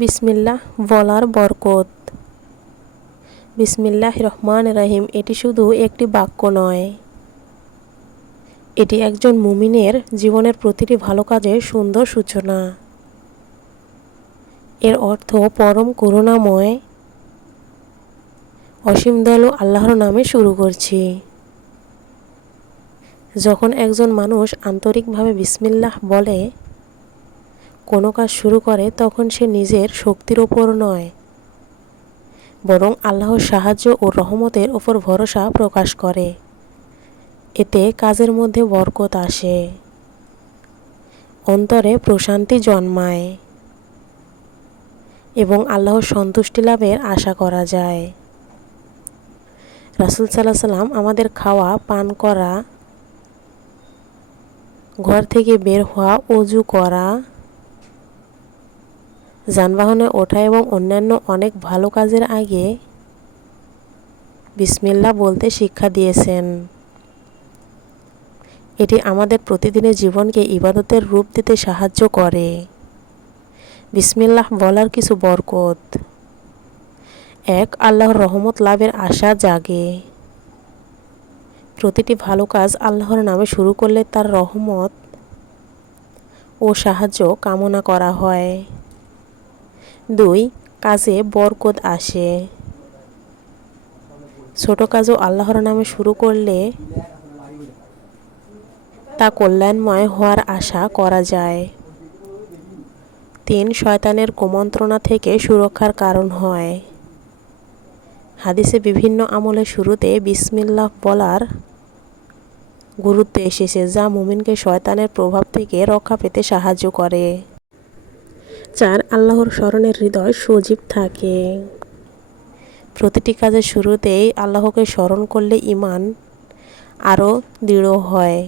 বিসমিল্লাহ বলার বরকত। বিসমিল্লাহির রহমানির রহিম এটি শুধু একটি বাক্য নয়, এটি একজন মুমিনের জীবনের প্রতিটি ভালো কাজের সুন্দর সূচনা। এর অর্থ পরম করুণাময় অসীম দয়ালু আল্লাহর নামে শুরু করছি। যখন একজন মানুষ আন্তরিকভাবে বিসমিল্লাহ বলে কোনো কাজ শুরু করে, তখন সে নিজের শক্তির ওপর নয়, বরং আল্লাহর সাহায্য ও রহমতের ওপর ভরসা প্রকাশ করে। এতে কাজের মধ্যে বরকত আসে, অন্তরে প্রশান্তি জন্মায় এবং আল্লাহর সন্তুষ্টি লাভের আশা করা যায়। রাসূল সাল্লাল্লাহু আলাইহি সাল্লাম আমাদের খাওয়া, পান করা, ঘর থেকে বের হওয়া, ওযু করা, যানবাহনে ওঠা এবং অন্যান্য অনেক ভালো কাজের আগে বিসমিল্লাহ বলতে শিক্ষা দিয়েছেন। এটি আমাদের প্রতিদিনের জীবনকে ইবাদতের রূপ দিতে সাহায্য করে। বিসমিল্লাহ বলার কিছু বরকত: 1. আল্লাহর রহমত লাভের আশা জাগে। প্রতিটি ভালো কাজ আল্লাহর নামে শুরু করলে তার রহমত ও সাহায্য কামনা করা হয়। 2. কাজে বরকত আসে। ছোট কাজও আল্লাহর নামে শুরু করলে তা কল্যাণময় হওয়ার আশা করা যায়। 3. শয়তানের কুমন্ত্রণা থেকে সুরক্ষার কারণ হয়। হাদিসে বিভিন্ন আমলের শুরুতে বিসমিল্লাহ বলার গুরুত্ব এসেছে, যা মুমিনকে শয়তানের প্রভাব থেকে রক্ষা পেতে সাহায্য করে। 4. আল্লাহর স্মরণের হৃদয় সজীব থাকে। প্রতিটি কাজের শুরুতেই আল্লাহকে স্মরণ করলে ঈমান আরও দৃঢ় হয়।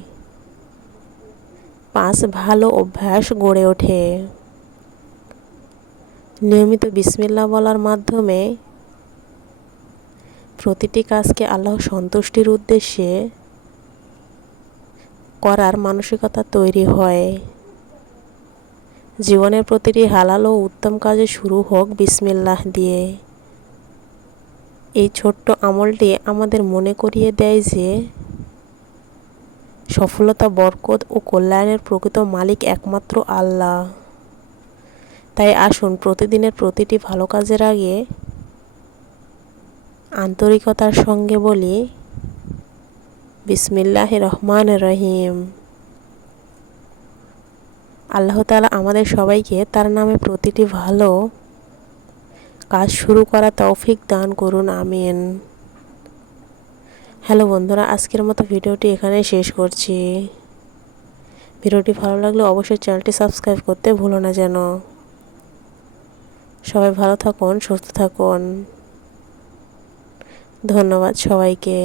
5. ভালো অভ্যাস গড়ে ওঠে। নিয়মিত বিসমিল্লাহ বলার মাধ্যমে প্রতিটি কাজকে আল্লাহর সন্তুষ্টির উদ্দেশ্যে করার মানসিকতা তৈরি হয়। জীবনের প্রতিটি হালাল ও উত্তম কাজে শুরু হোক বিসমিল্লাহ দিয়ে। এই ছোট্ট আমলটি আমাদের মনে করিয়ে দেয় যে সফলতা, বরকত ও কল্যাণের প্রকৃত মালিক একমাত্র আল্লাহ। তাই আসুন প্রতিদিনের প্রতিটি ভালো কাজের আগে আন্তরিকতার সঙ্গে বলি বিসমিল্লাহির রহমানির রহিম। আল্লাহ তাআলা আমাদের সবাইকে তার নামে প্রতিটি ভালো কাজ শুরু করা তৌফিক দান করুন, আমিন। হ্যালো বন্ধুরা, আজকের মতো ভিডিওটি এখানেই শেষ করছি। ভিডিওটি ভালো লাগলে অবশ্যই চ্যানেলটি সাবস্ক্রাইব করতে ভুলো না যেন। সবাই ভালো থাকুন, সুস্থ থাকুন। ধন্যবাদ সবাইকে।